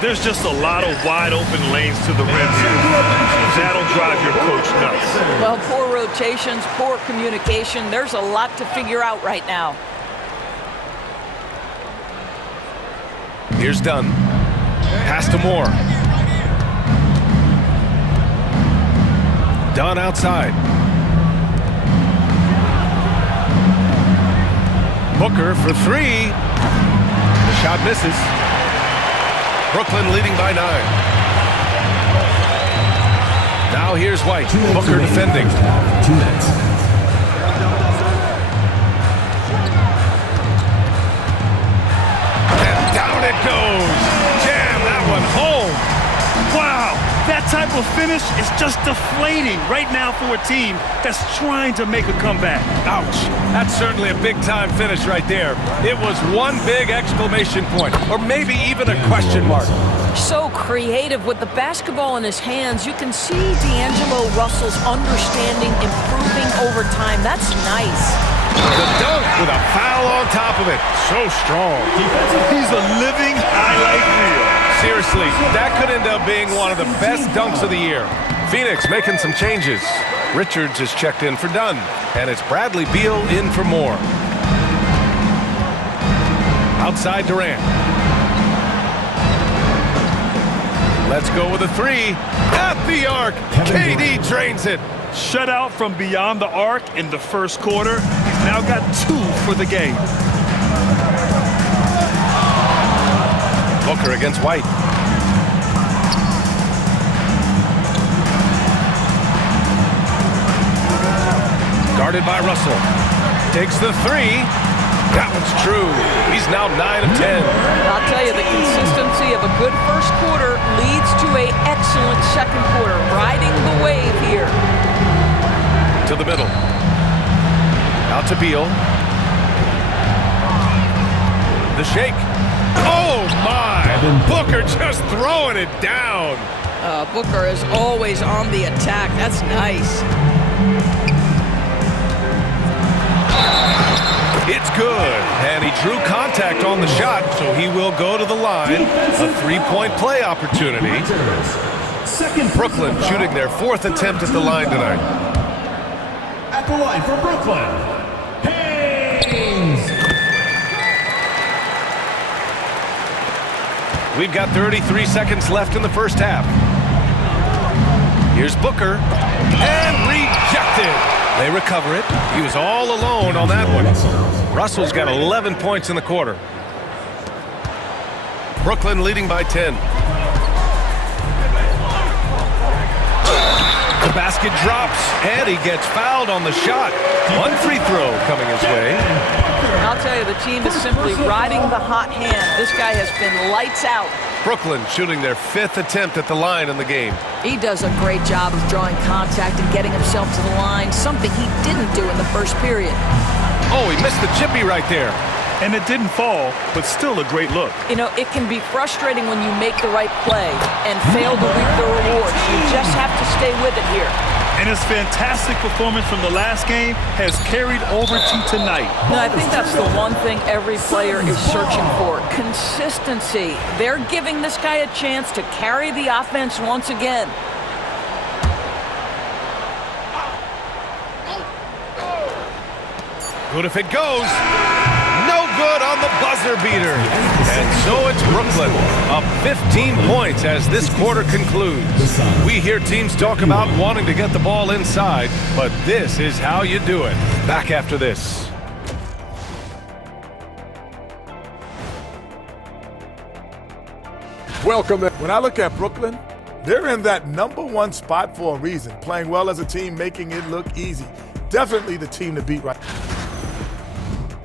There's just a lot of wide open lanes to the rim here. That'll drive your coach nuts. Well, poor rotations, poor communication. There's a lot to figure out right now. Here's Dunn. Pass to Moore. Dunn outside. Booker for three. The shot misses. Brooklyn leading by 9. Now here's White. Booker defending. 2 minutes. And down it goes. Jam that one home. Wow, that type of finish is just deflating right now for a team that's trying to make a comeback. Ouch. That's certainly a big-time finish right there. It was one big exclamation point, or maybe even a question mark. So creative with the basketball in his hands. You can see D'Angelo Russell's understanding improving over time. That's nice. The dunk with a foul on top of it. So strong. He's a living highlight reel. Seriously, that could end up being one of the best dunks of the year. Phoenix making some changes. Richards is checked in for Dunn, and it's Bradley Beal in for Moore. Outside Durant. Let's go with a three. At the arc. KD drains it. Shut out from beyond the arc in the first quarter. He's now got 2 for the game. Booker against White. Guarded by Russell. Takes the three. That one's true. He's now 9 of 10. I'll tell you, the consistency of a good first quarter leads to an excellent second quarter. Riding the wave here. To the middle. Out to Beal. The shake. Oh, my! Booker just throwing it down. Booker is always on the attack. That's nice. It's good, and he drew contact on the shot, so he will go to the line. A three-point play opportunity. Brooklyn shooting their 4th attempt at the line tonight. At the line for Brooklyn, Haynes. We've got 33 seconds left in the first half. Here's Booker, and rejected. They recover it. He was all alone on that one. Russell's got 11 points in the quarter. Brooklyn leading by 10. The basket drops, and he gets fouled on the shot. One free throw coming his way. I'll tell you, the team is simply riding the hot hand. This guy has been lights out. Brooklyn shooting their 5th attempt at the line in the game. He does a great job of drawing contact and getting himself to the line, something he didn't do in the first period. Oh, he missed the chippy right there. And it didn't fall, but still a great look. You know, it can be frustrating when you make the right play and fail to reap the rewards. You just have to stay with it here. And his fantastic performance from the last game has carried over to tonight. No, I think that's the one thing every player is searching for. Consistency. They're giving this guy a chance to carry the offense once again. Good if it goes. No good on the buzzer beater. And so it's Brooklyn, up 15 points as this quarter concludes. We hear teams talk about wanting to get the ball inside, but this is how you do it. Back after this. Welcome. When I look at Brooklyn, they're in that #1 spot for a reason. Playing well as a team, making it look easy. Definitely the team to beat right now.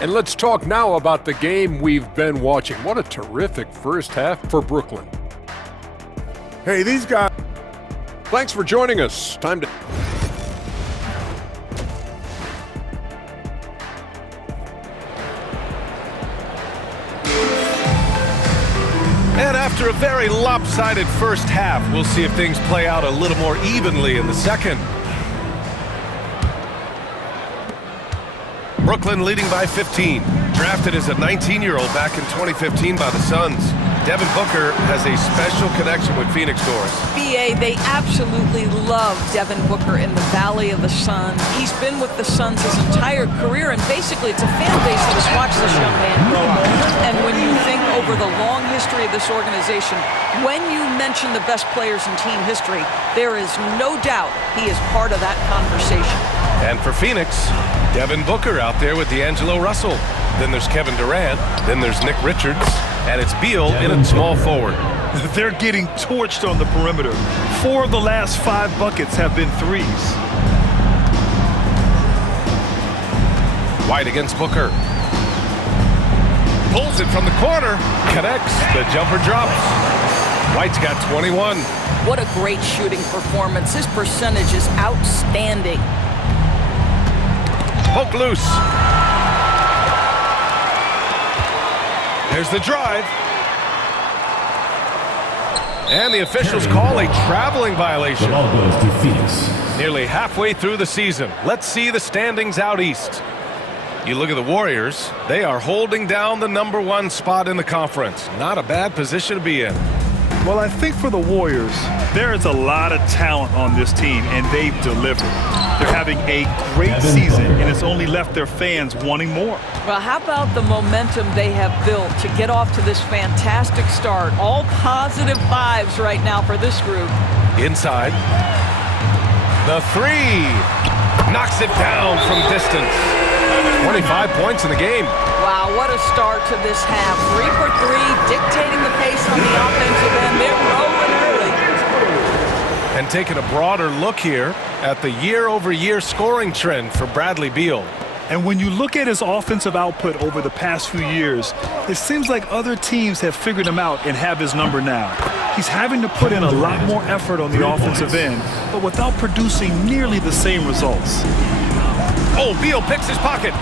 And let's talk now about the game we've been watching. What a terrific first half for Brooklyn. Hey, these guys. Thanks for joining us. Time to... And after a very lopsided first half, we'll see if things play out a little more evenly in the second. Brooklyn leading by 15. Drafted as a 19-year-old back in 2015 by the Suns. Devin Booker has a special connection with Phoenix, Doris. BA, they absolutely love Devin Booker in the Valley of the Sun. He's been with the Suns his entire career, and basically it's a fan base that has watched this young man grow up. And when you think over the long history of this organization, when you mention the best players in team history, there is no doubt he is part of that conversation. And for Phoenix, Devin Booker out there with D'Angelo Russell. Then there's Kevin Durant. Then there's Nick Richards. And it's Beal in at small forward. They're getting torched on the perimeter. 4 of the last 5 buckets have been threes. White against Booker. Pulls it from the corner. Connects. The jumper drops. White's got 21. What a great shooting performance. His percentage is outstanding. Poke loose. There's the drive. And the officials call a traveling violation. The ball goes to Phoenix. Nearly halfway through the season. Let's see the standings out east. You look at the Warriors. They are holding down the #1 spot in the conference. Not a bad position to be in. Well, I think for the Warriors, there is a lot of talent on this team, and they've delivered. They're having a great season, and it's only left their fans wanting more. Well, how about the momentum they have built to get off to this fantastic start? All positive vibes right now for this group. Inside. The 3. Knocks it down from distance. 25 points in the game. Wow, what a start to this half. 3 for 3, dictating the pace on the offensive end. They're rolling early. And taking a broader look here at the year-over-year scoring trend for Bradley Beal. And when you look at his offensive output over the past few years, it seems like other teams have figured him out and have his number now. He's having to put in a lot more effort on the offensive end, but without producing nearly the same results. Oh, Beal picks his pocket.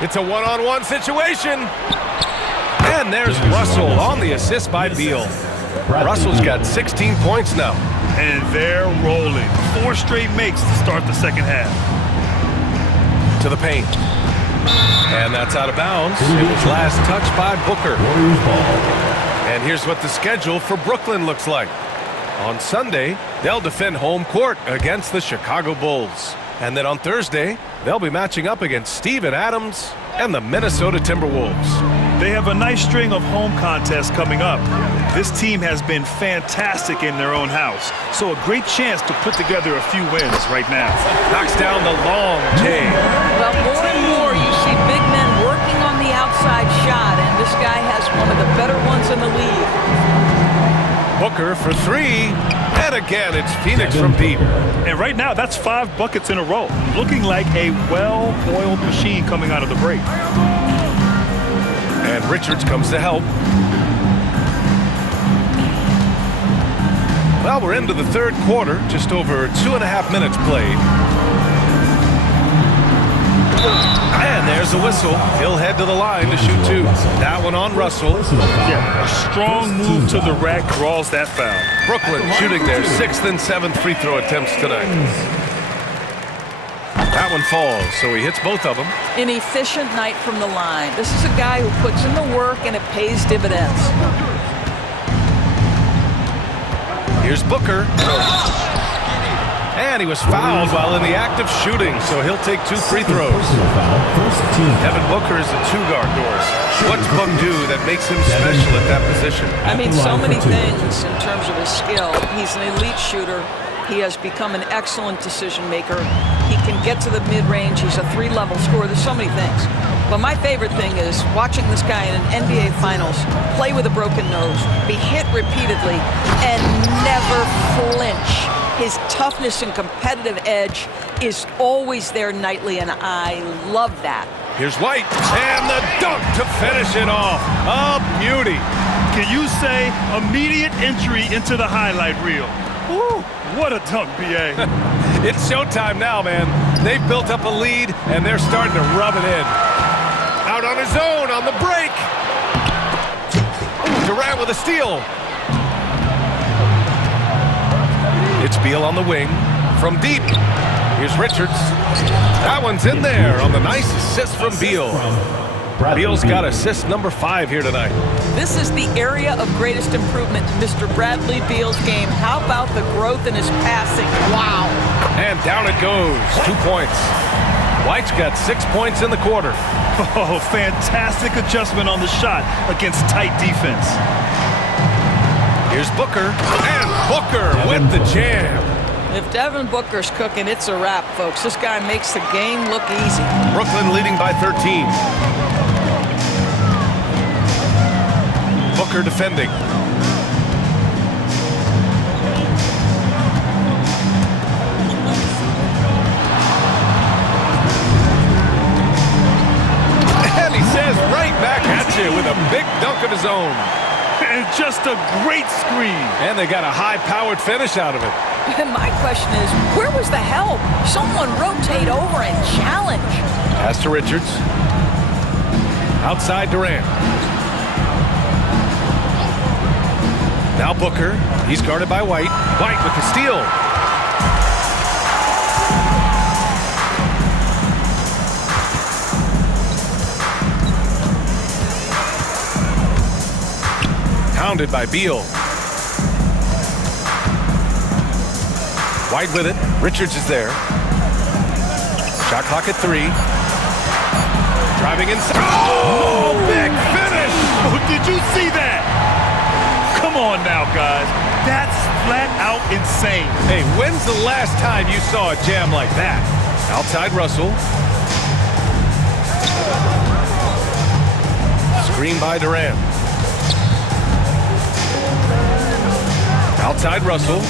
It's a one-on-one situation. And there's Russell on the assist by Beal. Russell's got 16 points now. And they're rolling. 4 straight makes to start the second half. To the paint. And that's out of bounds. It was last touched by Booker. And here's what the schedule for Brooklyn looks like. On Sunday, they'll defend home court against the Chicago Bulls. And then on Thursday, they'll be matching up against Steven Adams and the Minnesota Timberwolves. They have a nice string of home contests coming up. This team has been fantastic in their own house, so a great chance to put together a few wins right now. Knocks down the long J. Well, more and more you see big men working on the outside shot, and this guy has one of the better ones in the league. Booker for 3. And again, it's Phoenix from deep. And right now, that's 5 buckets in a row. Looking like a well-oiled machine coming out of the break. And Richards comes to help. Well, we're into the third quarter. Just over 2.5 minutes played. And there's a whistle. He'll head to the line to shoot 2. That one on Russell. Yeah, a strong move to the rack draws that foul. Brooklyn shooting their 6th and 7th free throw attempts tonight. That one falls, so he hits both of them. An efficient night from the line. This is a guy who puts in the work and it pays dividends. Here's Booker. And he was fouled while in the act of shooting, so he'll take 2 free throws. Devin Booker is a 2-guard, Doris. What's Book do that makes him special at that position? I mean, so many things in terms of his skill. He's an elite shooter. He has become an excellent decision maker. He can get to the mid-range. He's a 3-level scorer. There's so many things. But my favorite thing is watching this guy in an NBA Finals play with a broken nose, be hit repeatedly, and never flinch. His toughness and competitive edge is always there nightly, and I love that. Here's White, and the dunk to finish it off. A beauty. Can you say immediate entry into the highlight reel? Woo, what a dunk, B.A. It's showtime now, man. They've built up a lead, and they're starting to rub it in. Out on his own on the break. Durant with a steal. It's Beal on the wing from deep. Here's Richards. That one's in there on the nice assist from Beal. Beal's got assist number 5 here tonight. This is the area of greatest improvement in Mr. Bradley Beal's game. How about the growth in his passing? Wow. And down it goes. 2 points. White's got 6 points in the quarter. Oh, fantastic adjustment on the shot against tight defense. Here's Booker. And Booker with the jam. If Devin Booker's cooking, it's a wrap, folks. This guy makes the game look easy. Brooklyn leading by 13. Booker defending. And he says right back at you with a big dunk of his own. And just a great screen. And they got a high-powered finish out of it. And my question is, where was the help? Someone rotate over and challenge. Pass to Richards. Outside Durant. Now Booker. He's guarded by White. White with the steal. Pounded by Beal. White with it. Richards is there. Shot clock at 3. Driving inside. Oh, big finish! Oh, did you see that? Come on now, guys. That's flat out insane. Hey, when's the last time you saw a jam like that? Outside Russell. Screen by Durant. Outside Russell.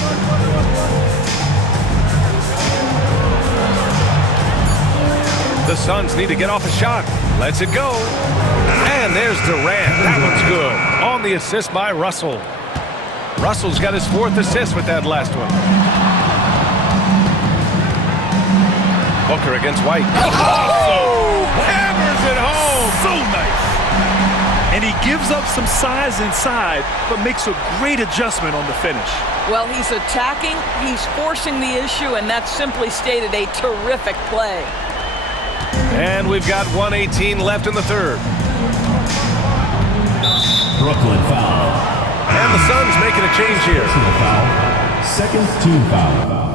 The Suns need to get off a shot. Lets it go. And there's Durant. That one's good. On the assist by Russell. Russell's got his 4th assist with that last one. Booker against White. Oh! Hammers it home. So nice. And he gives up some size inside, but makes a great adjustment on the finish. Well, he's attacking, he's forcing the issue, and that's simply stated a terrific play. And we've got 1:18 left in the 3rd. Brooklyn foul. And the Suns making a change here. Personal foul. Second team foul.